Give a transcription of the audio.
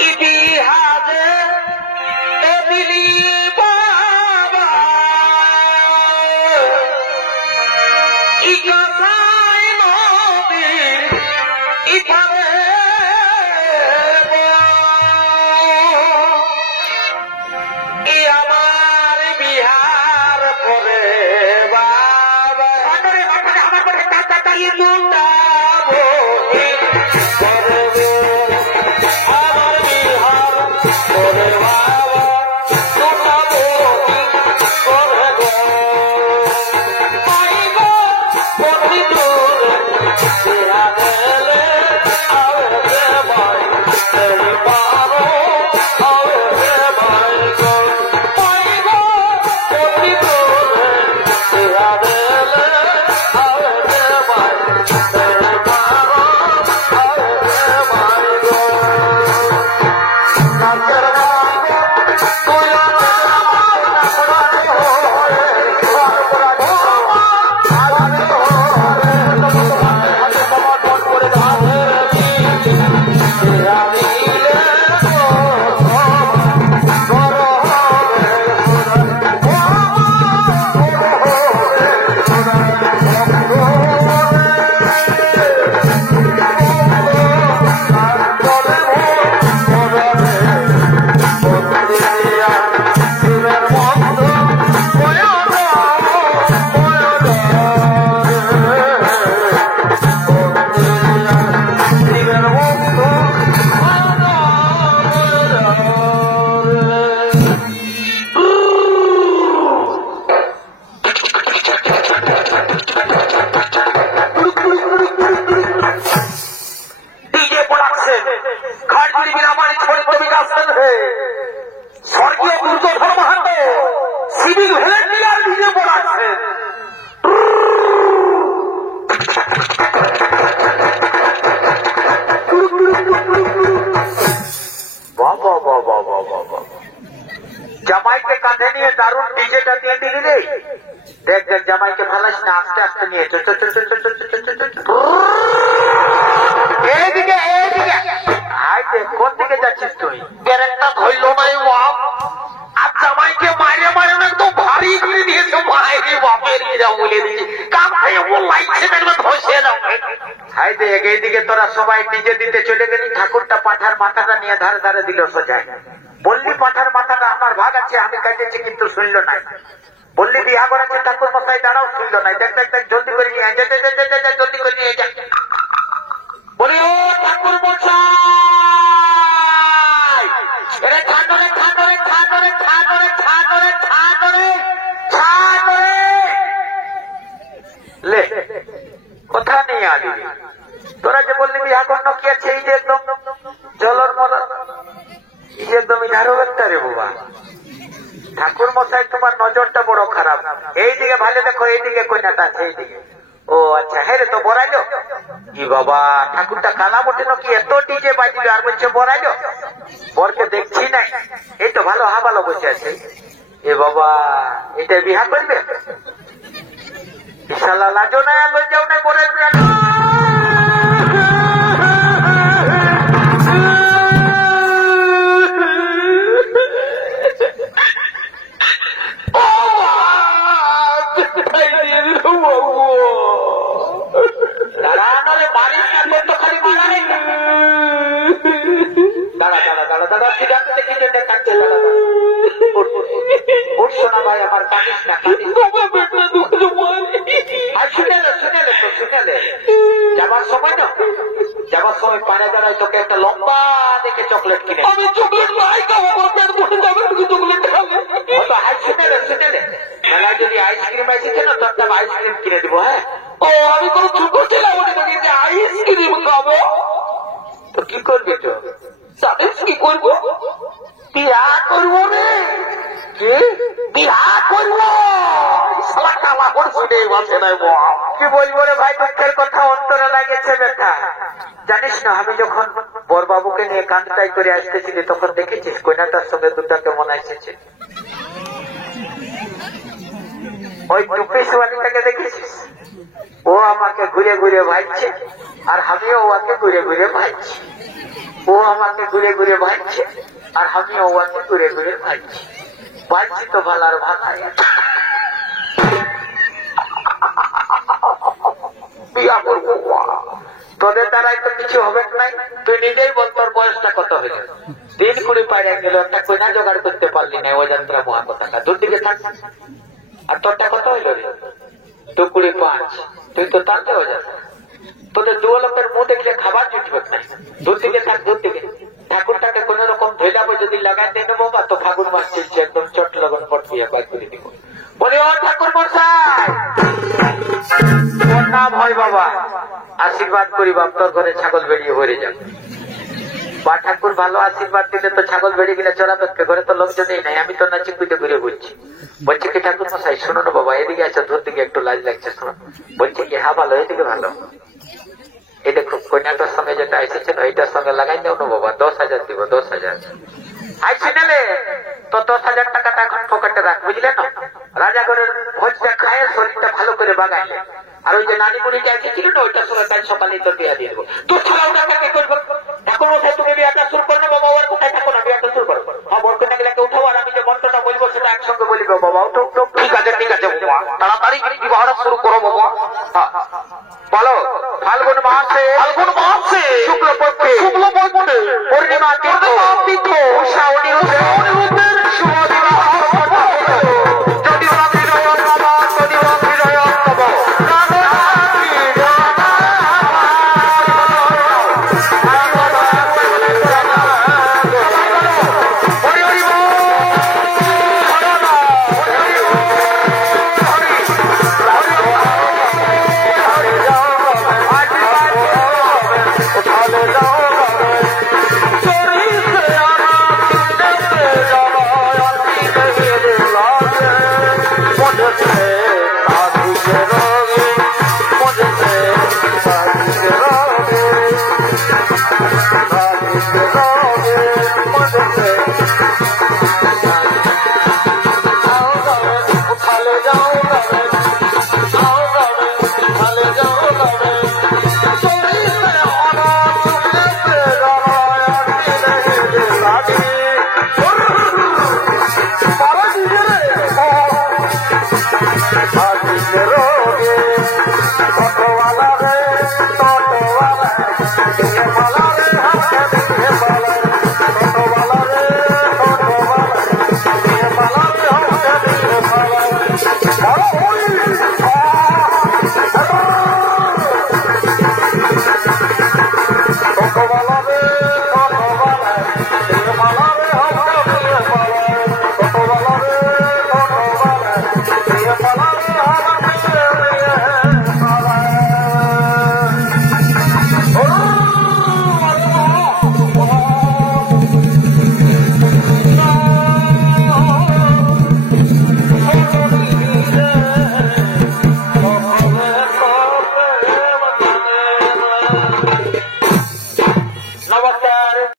ইতিহাসে দিলি বাবা ইকাসাই নদী ইখানে আমার বিহার করে বাবা স্বর্গীয় দুর্যোধন মাহাতো সিভিল ভলেন্টিয়ার নিজে বলাচ্ছে জামাইকে কাঁধে নিয়ে দারুণ ডিজেটা দিয়ে দিলি রে দেখ দেখ জামাইকে ফেলাস না আস্তে আস্তে নিয়ে এইদিকে এইদিকে আইতে কোন দিকে যাচ্ছিস তুই একটা ধরল নাই বাপ আর জামাইকে মারে মারে একদম ভারী করে দিয়েছে মায়ের বাপের যাও বলে দিয়েছি কাম থেকে ও লাইছে দেখবে ধসে যাবে হাই দেখ এইদিকে তোরা সবাই ডিজে দিতে চলে গেলি ঠাকুরটা পাঠার মাথাটা নিয়ে ধারে ধারে দিল সোজায় বললি পাঠার মাথাটা আমার ভাগ আছে আমি কাটেছি কিন্তু শুনল না বললি বিয়া করাচ্ছে ঠাকুর মশাই দাঁড়াও শুনল না দেখ দেখ দেখ জলদি করে নিয়ে জলদি করে নিয়ে যা বলি ও ঠাকুর মশাই এরে ঠাকুরে ঠাকুরে ঠাকুরে ঠাকুরে ঠাকুরে ঠাকুরে ঠাকুরে লে কথা নেই আলি তোরা যে বললি বিয়া করনো কি আছে এই যে একদম জলর মলর এই একদম ইধারও একটা রে বাবা ঠাকুর মশাই তোমার নজরটা বড় খারাপ এইদিকে ভালো দেখো এইদিকে কন্যাটা আছে এইদিকে ও আচ্ছা হ্যাঁ রে তো বড়াইলো কি বাবা ঠাকুরটা কালা বটে নাকি এত ডিজে বাজিল আর বলছে বড়াইলো বরকে দেখছি না এই তো ভালো হাবালো বসে আছে এ বাবা এটা বিহা করবে বিশাল লাজো না লজ্জাও নাই বড় ভাই আমার কাঁদিস না শুনে যাবার সময় না যাবার সময় পাড়া দাঁড়ায় তোকে একটা লম্বা দেখে চকলেট কিনে আমি চকলেট শুনে মেলায় যদি আইসক্রিম আসছে না তোর দাম আইসক্রিম কিনে দিব হ্যাঁ ও আমি কোনো ছোট ছেলে আইসক্রিম খাবো তো কি করবি তো জানিস কি করবো বিয়া করবো রে বিয়া করবো কি বলবো রে ভাই দুঃখের কথা অন্তরে লাগেছে ব্যথা জানিস না আমি যখন বরবাবুকে নিয়ে কান্দাই করে আসতেছিলি তখন দেখেছিস কন্যাটার সঙ্গে দুটা কেমন এসেছে ওই টুপিসওয়ালিটাকে দেখেছিস ও আমাকে ঘুরে ঘুরে ভাইছে আর আমিও ওকে ঘুরে ঘুরে ভাইছি ও আমাকে ঘুরে ঘুরে ভাইছে আর আমি ওকে ঘুরে ঘুরে ভাইছি। ভাইছি তো ভালার ভালাই বিয়া করবো। তোদের দ্বারাই তো কিছু হবে নাই। তুই নিজেই বল তোর বয়সটা কত হয়েছে? 3-20 পাইরে গেল, একটা কইনা জোগাড় করতে পারলি না। ওই যাত্রা মহা কথা দূর দিকে থাক। আর তোরটা কত হইল রে? 2-25। তুই তো তাতে হয়ে যাস। তোদের দু লোকের মুখ দেখলে খাবার জুটবে না। দূর দিকে থাক, দূর দিকে। ঠাকুরটাকে কোন রকম ধৈলাবো যদি লাগাই দিয়ে নেবো বা তো ফাগুন মাস চলছে, একদম চট লগন পট দিয়ে বাদ করে দিব। বলি ও ঠাকুর মশাই, ওর নাম হয় বাবা, আশীর্বাদ করি বাপ তোর ঘরে ছাগল বেরিয়ে ভরে যাবে। বা ঠাকুর ভালো আশীর্বাদ দিলে তো ছাগল বেরিয়ে গেলে চড়াবে, ঘরে তো লোকজনই নাই, আমি তো নাচি কুইতে ঘুরে ঘুরছি। বলছে কি ঠাকুর মশাই শোনো না বাবা, এদিকে আছে, ধর দিকে একটু লাজ লাগছে শোনো। বলছে কি হ্যাঁ ভালো, এদিকে ভালো। এই দেখো কন্যাটার সঙ্গে যেটা এসেছিল এইটার সঙ্গে লাগাই দাও না বাবা, 10,000 দিব, 10,000 আইসি নেলে তো 10,000 টাকাটা এখন পকেটে রাখ, বুঝলে না? রাজা ঘরের ভোজটা খায়, শরীরটা ভালো করে বাগাইলে। আর ওই যে নানি মুড়িটা এসেছিল না, ওইটার সঙ্গে কাল সকালে তো দিয়া দিয়ে দেবো। তোর ছাড়া ওটাকে কি করবো? এখন ওঠে তুমি বিয়াটা শুরু করো না বাবা, ওর কোথায় থাকো না, বিয়াটা শুরু করো। হ্যাঁ বর কন্যাগুলাকে উঠাও, আর আমি যে মন্ত্রটা বলবো সেটা একসঙ্গে বলিব বাবা। উঠো উঠো, ঠিক আছে ঠিক আছে বাবা, তাড়াতাড়ি বিবাহটা শুরু করো বাবা। বলো ফাল্গুন মাসে শুক্লপক্ষে পূর্ণিমা তিথি উষা অনিরুদ্ধের শুভ বিবাহ যদিও হৃদয় নব, যদিও হৃদয় নব Mother